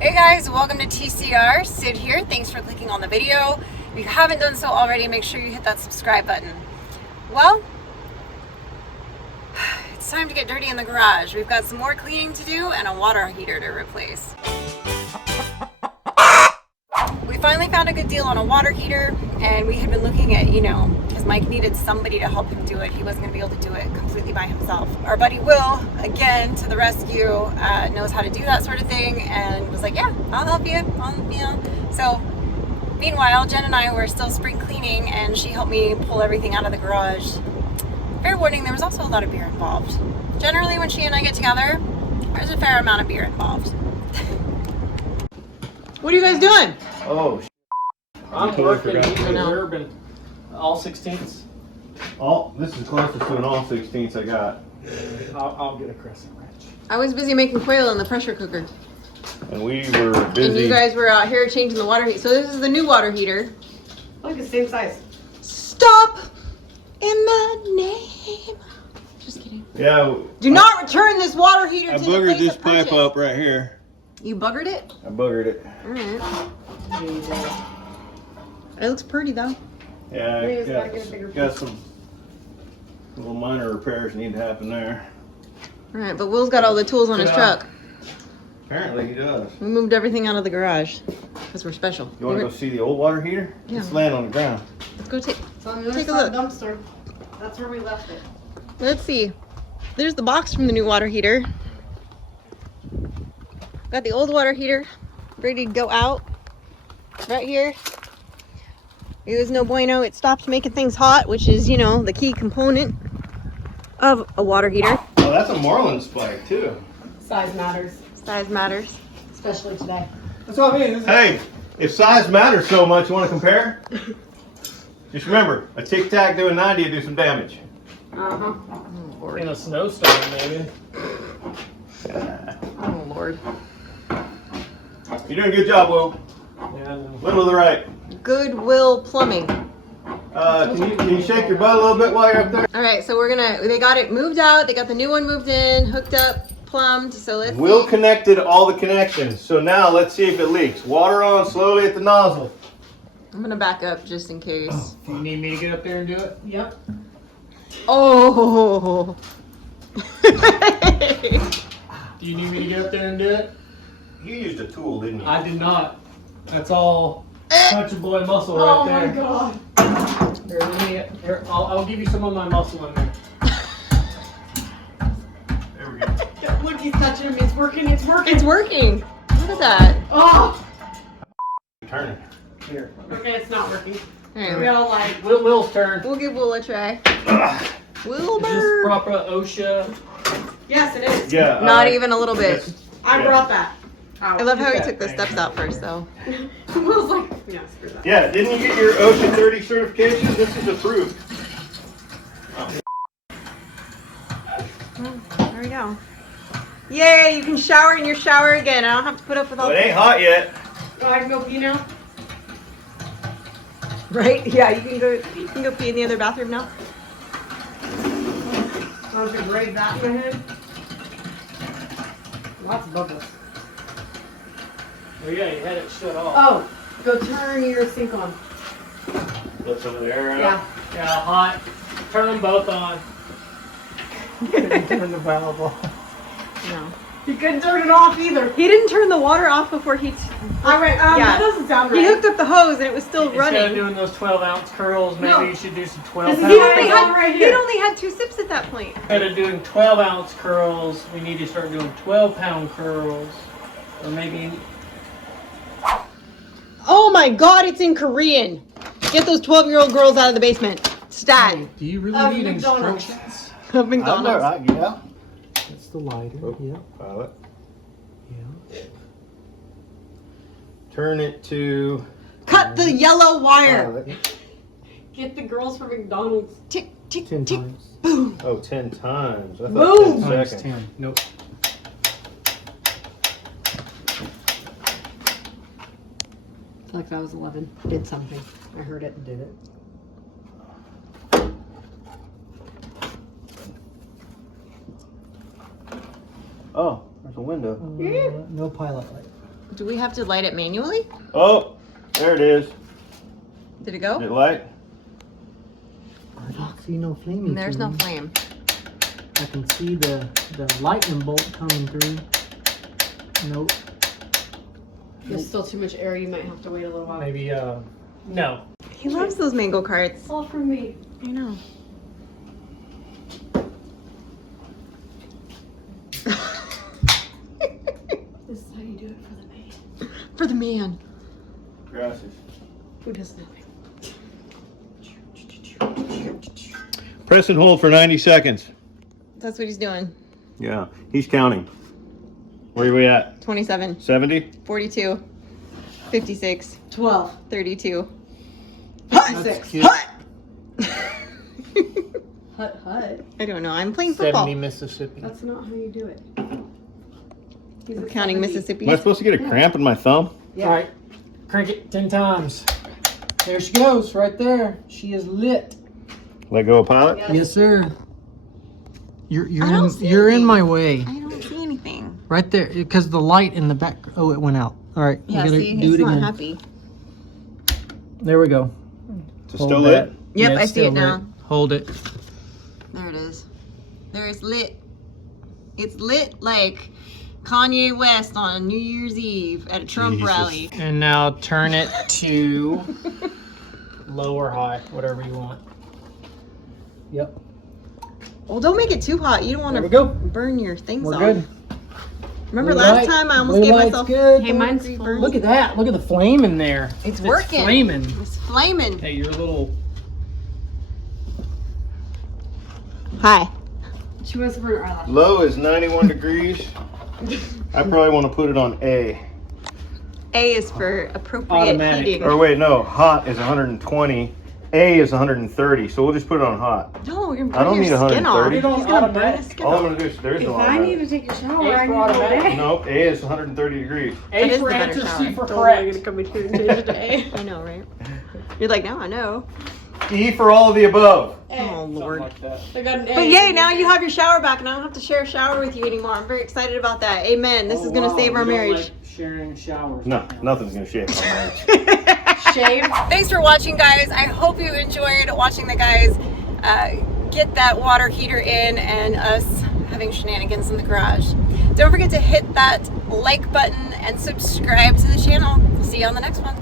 Hey guys, welcome to TCR. Sid here. Thanks for clicking on the video. If you haven't done so already, make sure you hit that subscribe button. Well, it's time to get dirty in the garage. We've got some more cleaning to do and a water heater to replace. We finally found a good deal on a water heater, and we had been looking at, because Mike needed somebody to help him do it. He wasn't going to be able to do it completely by himself. Our buddy Will, again, to the rescue, knows how to do that sort of thing, and was like, yeah, I'll help you. So, meanwhile, Jen and I were still spring cleaning, and she helped me pull everything out of the garage. Fair warning, there was also a lot of beer involved. Generally, when she and I get together, there's a fair amount of beer involved. What are you guys doing? Oh, I'm working in urban, all 16ths. this is closest to an all 16ths I got. I'll get a crescent wrench. I was busy making quail in the pressure cooker. And we were busy. And you guys were out here changing the water heater. So this is the new water heater. Look, it's the same size. Stop in the name. Just kidding. Yeah. Do not return this water heater I to the boogered place this of pipe purchase. up right here. You buggered it? I boogered it. Alright. It looks pretty though. Yeah, Maybe it's gotta get a bigger got piece. some little minor repairs need to happen there. Alright, but Will's got all the tools on his truck. Apparently he does. We moved everything out of the garage. Because we're special. You want to go see the old water heater? Yeah. It's laying on the ground. Let's go take It's on the other Take a side of the look. dumpster. That's where we left it. Let's see. There's the box from the new water heater. Got the old water heater ready to go out. Right here. It was no bueno. It stopped making things hot, which is, the key component of a water heater. Oh, that's a Marlin spike too. Size matters, Size matters. especially today. That's what I mean. Hey, if size matters so much, you want to compare? Just remember, a Tic Tac doing 90 will do some damage. Uh-huh. In a snowstorm, maybe. Oh, Lord. You're doing a good job, Will. Yeah. Little to the right. Goodwill Plumbing. Can you shake your butt a little bit while you're up there? All right, so they got it moved out. They got the new one moved in, hooked up, plumbed. So let's Will see. connected all the connections. So now let's see if it leaks. Water on slowly at the nozzle. I'm gonna back up just in case. Do you need me to get up there and do it? Yep. Oh. Do you need me to get up there and do it? You used a tool, didn't you? I did not. That's all country boy muscle right Oh there. my god. Here, here, I'll give you some of my muscle in there. There we go. Look, he's touching him. It's working. It's working. It's working. Look at that. Oh. Turn it. Here. Okay, it's not working. All We right, gotta like. Will's turn. we'll give Will a try. Is this Wilbur. proper OSHA? Yes, it is. Yeah. Not even a little bit. I brought that. I love how he took the steps out first, though. Will's like, yeah, screw that. Yeah, didn't you get your OSHA 30 certification? This is approved. There we go. Yay! You can shower in your shower again. I don't have to put up with all. Well, it ain't hot yet. Oh, I can go pee now? Right? Yeah, you can go pee in the other bathroom now. So I should braid that in my head. Lots of bubbles. Oh yeah, you had it shut off. Oh, go turn your sink on. Let some of the air out. Yeah. Yeah, hot. Turn them both on. Turn the valve off. No. You couldn't turn it off either. He didn't turn the water off before he. All right, Yeah. that doesn't sound right. He hooked up the hose and it was still Instead of running. doing those 12-ounce curls, maybe No. you should do some This 12 is He pound. only Yeah, had right he'd here. only had 2 sips at that point. Instead of doing 12-ounce curls, we need to start doing 12-pound curls, or maybe. Oh my God! It's in Korean. Get those 12-year-old girls out of the basement. Stat. Do you really Of need McDonald's. instructions? Of McDonald's. Yeah. That's the lighter. Yeah. Pilot. Yeah. Turn it to. Cut the yellow wire. Pilot. Get the girls from McDonald's. Tick tick 10 tick. times. Boom. Oh, 10 times. I thought Boom. 10 Times seconds. 10. Nope. I feel like that was 11. Did something. I heard it. Did it? Oh, there's a window. No pilot light. Do we have to light it manually? Oh, there it is. Did it go? Did it light? I don't see no flaming. And there's no flame. I can see the lightning bolt coming through. Nope. There's still too much air. You might have to wait a little while. Maybe, no. He loves those mango carts. All from me. I know. This is how you do it for the man. For the man. Gracias. Who does nothing. Press and hold for 90 seconds. That's what he's doing. Yeah, he's counting. Where are we at? 27, 70? 42, 56, 12. 32. That's cute. Hut, hut. I don't know. I'm playing football. 70 Mississippi. That's not how you do it. He's I'm a counting 70. Mississippi. Am I supposed to get a cramp in my thumb? Yeah. All right, crank it 10 times. There she goes, right there. She is lit. Let go of pilot? Yes. Yes, sir. You're I don't see you're in anything. my way. I don't see anything. Right there, because the light in the back. Oh, it went out. All right, Yeah, we gotta see, do he's it not again. happy. There we go. Is it Hold still that. lit? Yep, Yeah, I it's see it still lit. now. Hold it. There it is. There it's lit. It's lit like Kanye West on New Year's Eve at a Trump Jesus. rally. And now turn it to low or high, whatever you want. Yep. Well, don't make it too hot. You don't want There we to go. burn your things We're off. good. Remember Blue last light. time I almost Blue gave light's myself good. Hey, mine's Three full. burns. Look at that. Look at the flame in there. It's working. Flaming. It's flaming. Hey, your little. Hi. She wants to burn her eyelash. Low is 91 degrees. I probably want to put it on A. A is for appropriate Automatic. heating. Or wait, no, hot is 120. A is 130, so we'll just put it on hot. No, you're I gonna don't burn need your skin off. 130. He's gonna burn Automatic. his skin All I'm off. going to do is, there is If no I automatic. need to take a shower, A I for need to go automatic. there. No, A is 130 degrees. That A is for the better answer, shower. C for Don't correct. worry, I'm gonna come in here and change it to A. I know, right? You're like, no, I know. E for all of the above. Oh, Something Lord. like that. I got an A. But yay, now you have your shower back and I don't have to share a shower with you anymore. I'm very excited about that. Amen. This is going to save our marriage. Like sharing showers. No, nothing's going to shake my marriage. Shave. Thanks for watching, guys. I hope you enjoyed watching the guys get that water heater in and us having shenanigans in the garage. Don't forget to hit that like button and subscribe to the channel. See you on the next one.